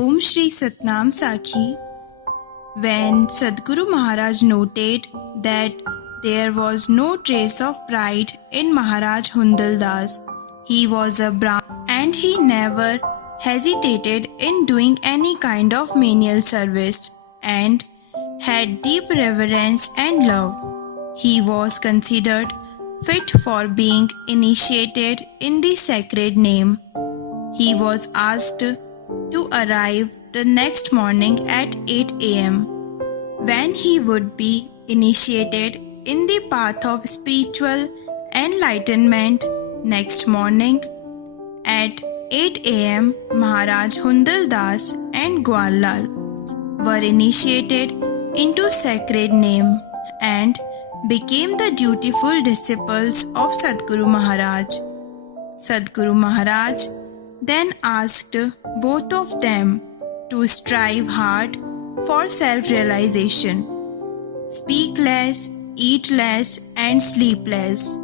Om Shri Satnam Sakhi. When Sadguru Maharaj noted that there was no trace of pride in Maharaj Hundal Das, he was a Brahmin and he never hesitated in doing any kind of menial service and had deep reverence and love. He was considered fit for being initiated in the sacred name. He was asked to arrive the next morning at 8 a.m. when he would be initiated in the path of spiritual enlightenment. Next morning at 8 a.m. Maharaj Hundal Das and Gwallal were initiated into sacred name and became the dutiful disciples of Sadguru Maharaj. Sadguru Maharaj then asked both of them to strive hard for self-realization, speak less, eat less and sleep less.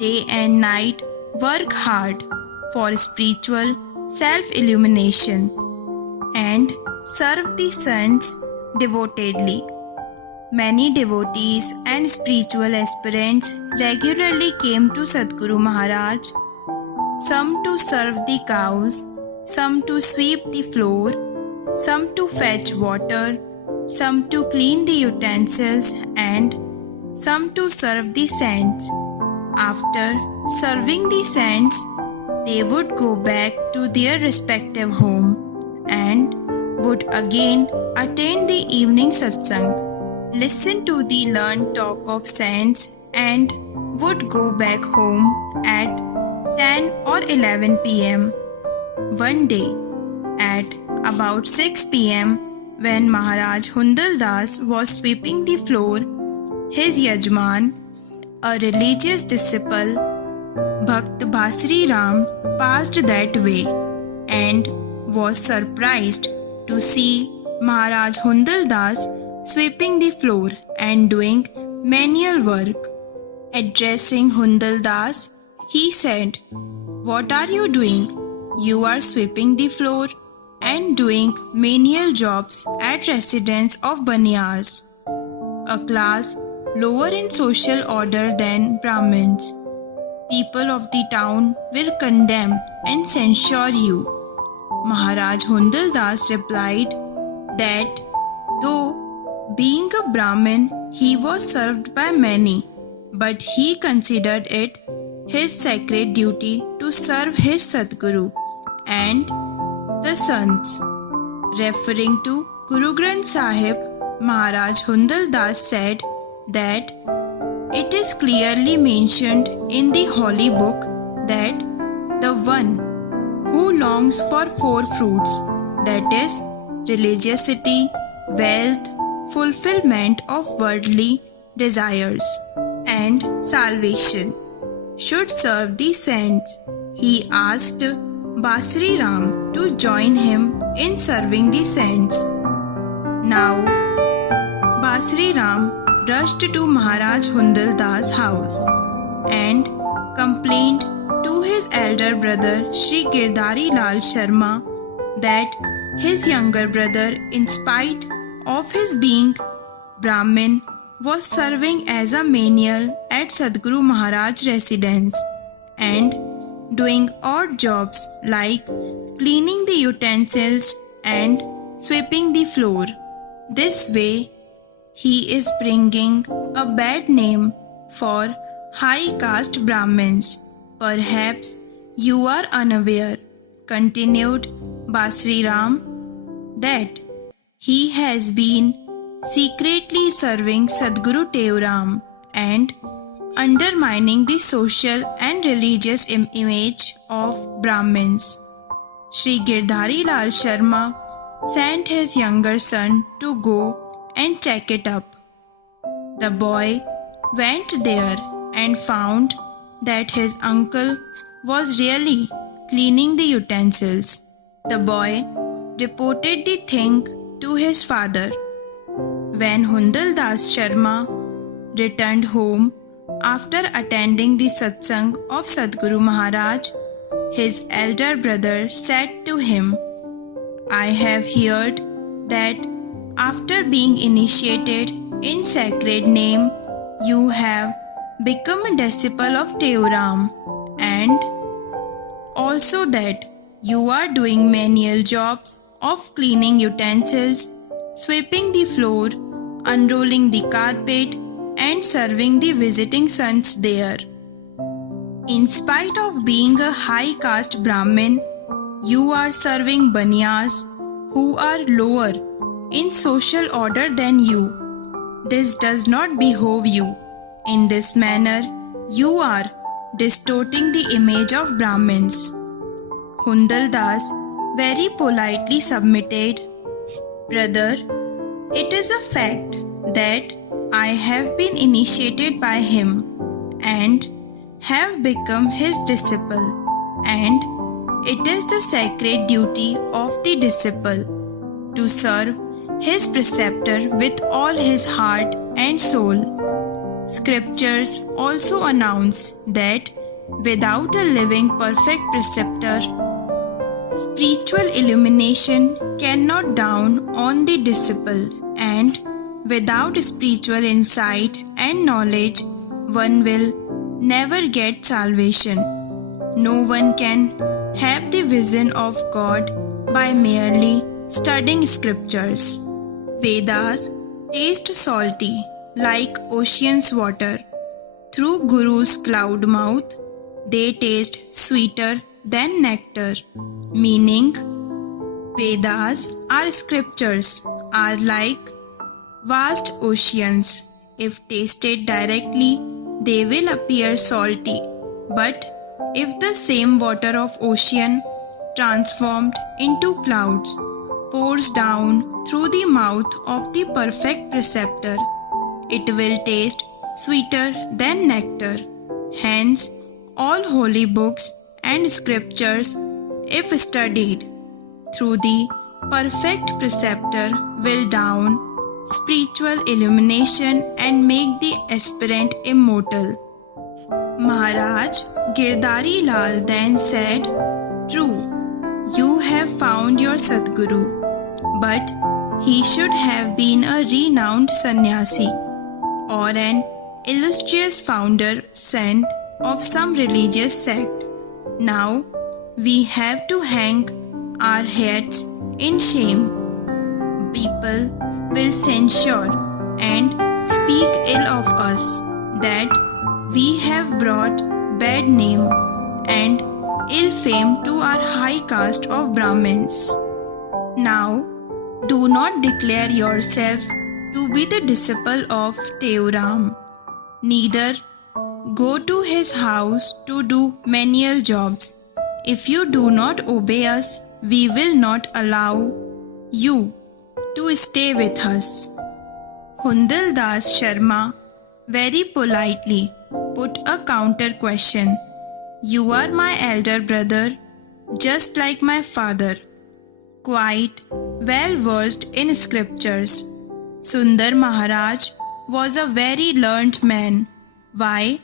Day and night work hard for spiritual self-illumination and serve the saints devotedly. Many devotees and spiritual aspirants regularly came to Sadguru Maharaj, some to serve the cows, some to sweep the floor, some to fetch water, some to clean the utensils and some to serve the saints. After serving the saints, they would go back to their respective home and would again attend the evening satsang, listen to the learned talk of saints and would go back home at 10 or 11 p.m. One day, at about 6 p.m., when Maharaj Hundal Das was sweeping the floor, his Yajman, a religious disciple, Bhakt Basri Ram, passed that way and was surprised to see Maharaj Hundal Das sweeping the floor and doing menial work. Addressing Hundal Das, he said, "What are you doing? You are sweeping the floor and doing menial jobs at residence of Baniyas, a class lower in social order than Brahmins. People of the town will condemn and censure you." Maharaj Hundal Das replied that though being a Brahmin, he was served by many, but he considered it his sacred duty to serve his Sadguru and the sons. Referring to Guru Granth Sahib, Maharaj Hundal Das said that it is clearly mentioned in the holy book that the one who longs for four fruits, that is, religiosity, wealth, fulfillment of worldly desires, and salvation, should serve the saints. He asked Basri Ram to join him in serving the saints. Now, Basri Ram rushed to Maharaj Hundal Das' house and complained to his elder brother Shri Girdhari Lal Sharma that his younger brother, in spite of his being Brahmin, was serving as a menial at Sadguru Maharaj residence and doing odd jobs like cleaning the utensils and sweeping the floor. This way, he is bringing a bad name for high caste Brahmins. Perhaps you are unaware, continued Basri Ram, that he has been secretly serving Sadguru Teoram and undermining the social and religious image of Brahmins. Shri Girdhari Lal Sharma sent his younger son to go and check it up. The boy went there and found that his uncle was really cleaning the utensils. The boy reported the thing to his father. When Hundal Das Sharma returned home after attending the satsang of Sadguru Maharaj, his elder brother said to him, I have heard that after being initiated in sacred name, you have become a disciple of Teoram, and also that you are doing menial jobs of cleaning utensils, sweeping the floor, unrolling the carpet, and serving the visiting sons there. In spite of being a high caste Brahmin, you are serving Banyas who are lower in social order than you. This does not behove you. In this manner, you are distorting the image of Brahmins. Hundal Das very politely submitted, Brother, it is a fact that I have been initiated by him and have become his disciple, and it is the sacred duty of the disciple to serve his preceptor with all his heart and soul. Scriptures also announce that without a living perfect preceptor, spiritual illumination cannot dawn on the disciple, and without spiritual insight and knowledge, one will never get salvation. No one can have the vision of God by merely studying scriptures. Vedas taste salty like ocean's water. Through Guru's cloud mouth, they taste sweeter than nectar. Meaning, Vedas, our scriptures, are like vast oceans. If tasted directly, they will appear salty. But if the same water of ocean, transformed into clouds, pours down through the mouth of the perfect preceptor, it will taste sweeter than nectar. Hence, all holy books and scriptures, if studied through the perfect preceptor, will down spiritual illumination and make the aspirant immortal. Maharaj Girdhari Lal then said, True, you have found your Sadguru, but he should have been a renowned sannyasi or an illustrious founder saint of some religious sect. Now we have to hang our heads in shame. People will censure and speak ill of us that we have brought bad name and ill fame to our high caste of Brahmins. Now, do not declare yourself to be the disciple of Teoram. Neither go to his house to do menial jobs. If you do not obey us, we will not allow you to stay with us. Hundal Das Sharma very politely put a counter question. You are my elder brother, just like my father, quite well versed in scriptures. Sundar Maharaj was a very learned man. Why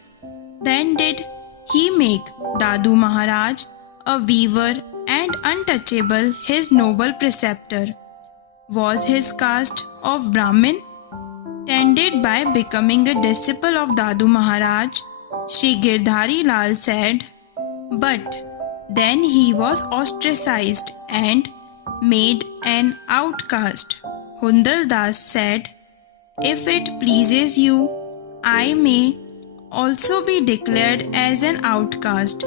then did he make Dadu Maharaj a weaver and untouchable his noble preceptor? Was his caste of Brahmin? Tended by becoming a disciple of Dadu Maharaj, Shri Girdhari Lal said, but then he was ostracized and made an outcast. Hundal Das said, if it pleases you, I may also be declared as an outcast.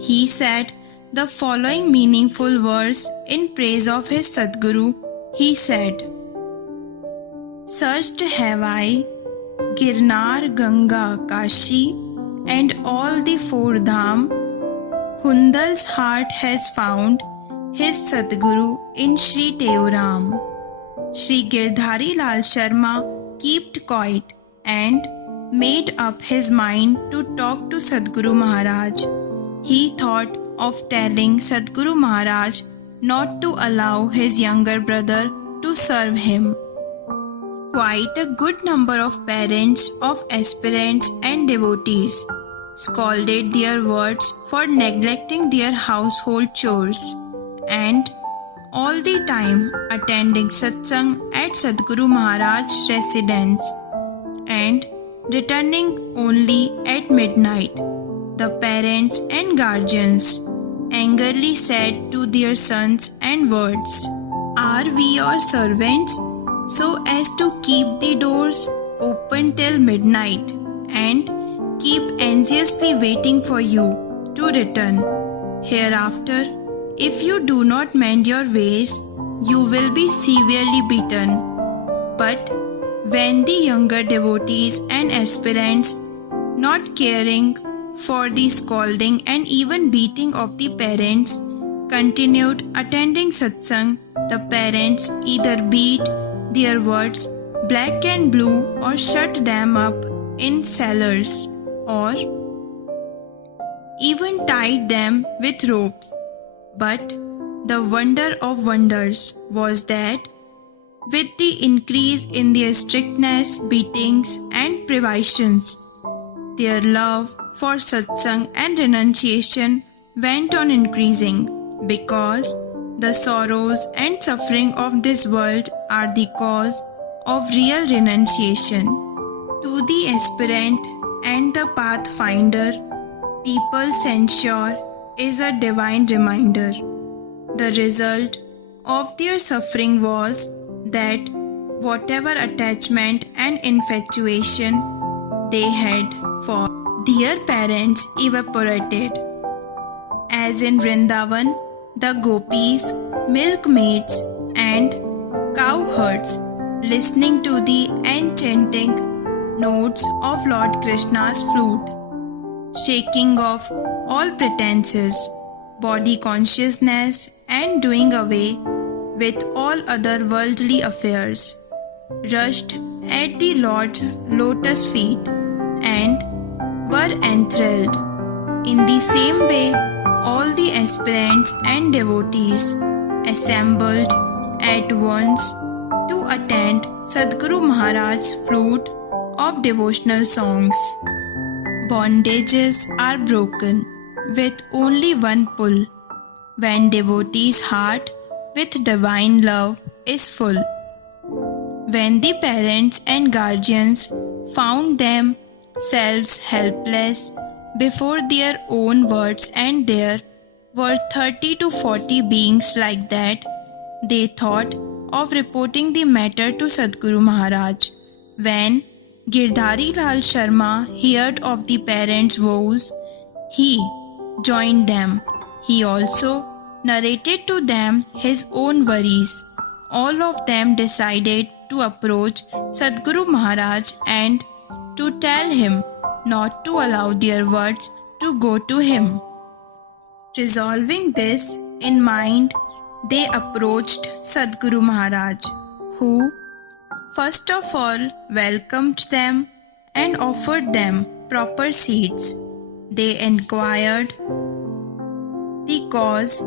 He said the following meaningful verse in praise of his Sadguru. He said, Searched have I Girnar, Ganga, Kashi and all the four dham. Hundal's heart has found his Sadguru in Shri Teoram. Shri Girdhari Lal Sharma kept quiet and made up his mind to talk to Sadguru Maharaj. He thought of telling Sadguru Maharaj not to allow his younger brother to serve him. Quite a good number of parents of aspirants and devotees scolded their words for neglecting their household chores, and all the time attending satsang at Sadguru Maharaj's residence and returning only at midnight. The parents and guardians angrily said to their sons and words, "Are we your servants, so as to keep the doors open till midnight and keep anxiously waiting for you to return? Hereafter, if you do not mend your ways, you will be severely beaten." But when the younger devotees and aspirants, not caring for the scolding and even beating of the parents, continued attending satsang, the parents either beat their words black and blue or shut them up in cellars or even tied them with ropes. But the wonder of wonders was that with the increase in their strictness, beatings and privations, their love for satsang and renunciation went on increasing, because the sorrows and suffering of this world are the cause of real renunciation. To the aspirant and the pathfinder, people's censure is a divine reminder. The result of their suffering was that whatever attachment and infatuation they had for their parents evaporated. As in Vrindavan, the gopis, milkmaids, and cowherds, listening to the enchanting notes of Lord Krishna's flute, shaking off all pretenses, body consciousness, and doing away with all other worldly affairs, rushed at the Lord's lotus feet and were enthralled. In the same way, all the aspirants and devotees assembled at once to attend Sadguru Maharaj's flute of devotional songs. Bondages are broken with only one pull, when devotee's heart with divine love is full. When the parents and guardians found themselves helpless before their own words, and there were 30 to 40 beings like that, they thought of reporting the matter to Sadguru Maharaj. When Girdhari Lal Sharma heard of the parents' woes, he joined them. He also narrated to them his own worries. All of them decided to approach Sadguru Maharaj and to tell him not to allow their words to go to him. Resolving this in mind, they approached Sadguru Maharaj, who first of all welcomed them and offered them proper seats. They inquired the cause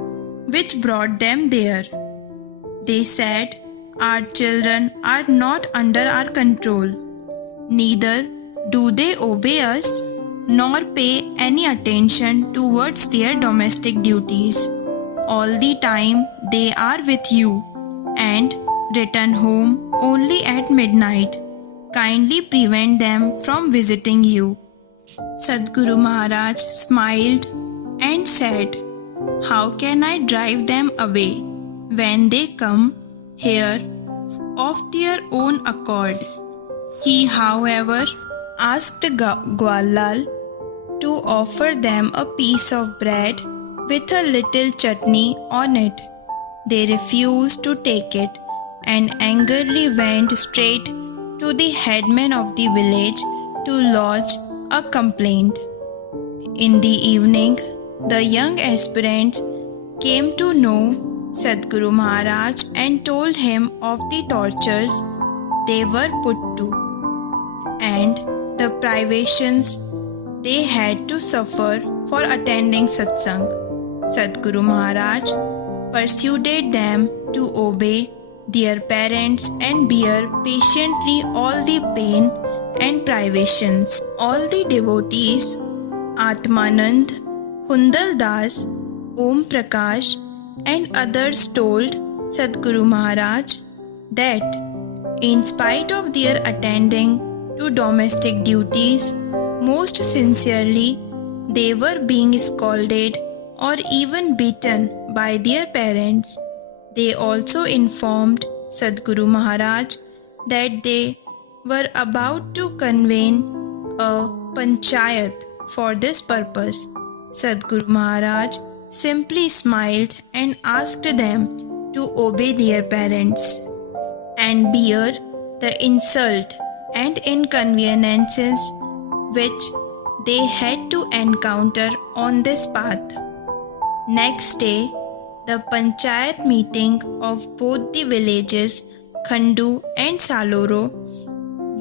which brought them there. They said, "Our children are not under our control. Neither do they obey us nor pay any attention towards their domestic duties. All the time they are with you and return home only at midnight. Kindly prevent them from visiting you." Sadguru Maharaj smiled and said, "How can I drive them away when they come here of their own accord?" He, however, asked Gwallal to offer them a piece of bread with a little chutney on it. They refused to take it and angrily went straight to the headman of the village to lodge a complaint. In the evening, the young aspirants came to know Sadguru Maharaj and told him of the tortures they were put to and the privations they had to suffer for attending satsang. Sadguru Maharaj persuaded them to obey their parents and bear patiently all the pain and privations. All the devotees, Atmanand, Hundal Das, Om Prakash, and others told Sadguru Maharaj that, in spite of their attending to domestic duties most sincerely, they were being scolded or even beaten by their parents. They also informed Sadguru Maharaj that they were about to convene a panchayat for this purpose. Sadguru Maharaj simply smiled and asked them to obey their parents and bear the insult and inconveniences which they had to encounter on this path. Next day, the panchayat meeting of both the villages, Khandu and Saloro,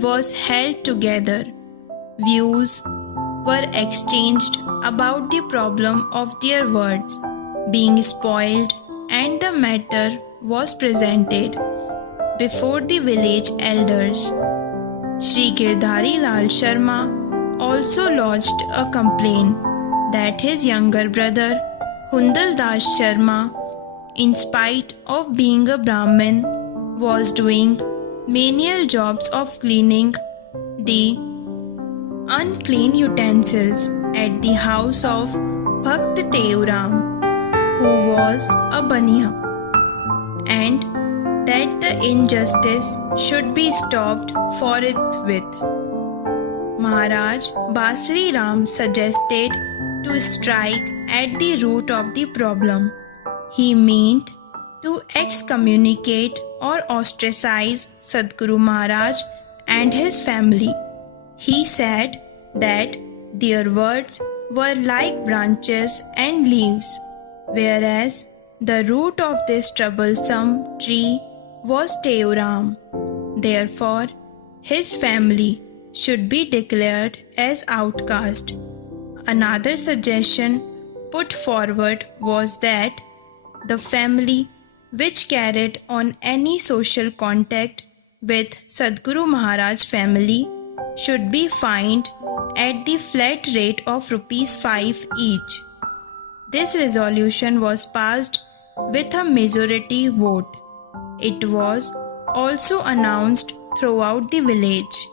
was held together. Views were exchanged about the problem of their words being spoiled, and the matter was presented before the village elders. Shri Girdhari Lal Sharma also lodged a complaint that his younger brother Hundal Das Sharma, in spite of being a Brahmin, was doing menial jobs of cleaning the unclean utensils at the house of Bhakt Teuram, who was a Baniya, and that the injustice should be stopped forthwith. Maharaj Basri Ram suggested to strike at the root of the problem. He meant to excommunicate or ostracize Sadguru Maharaj and his family. He said that their words were like branches and leaves, whereas the root of this troublesome tree was Teuram. Therefore, his family should be declared as outcast. Another suggestion put forward was that the family which carried on any social contact with Sadguru Maharaj family should be fined at the flat rate of ₹5 each. This resolution was passed with a majority vote. It was also announced throughout the village.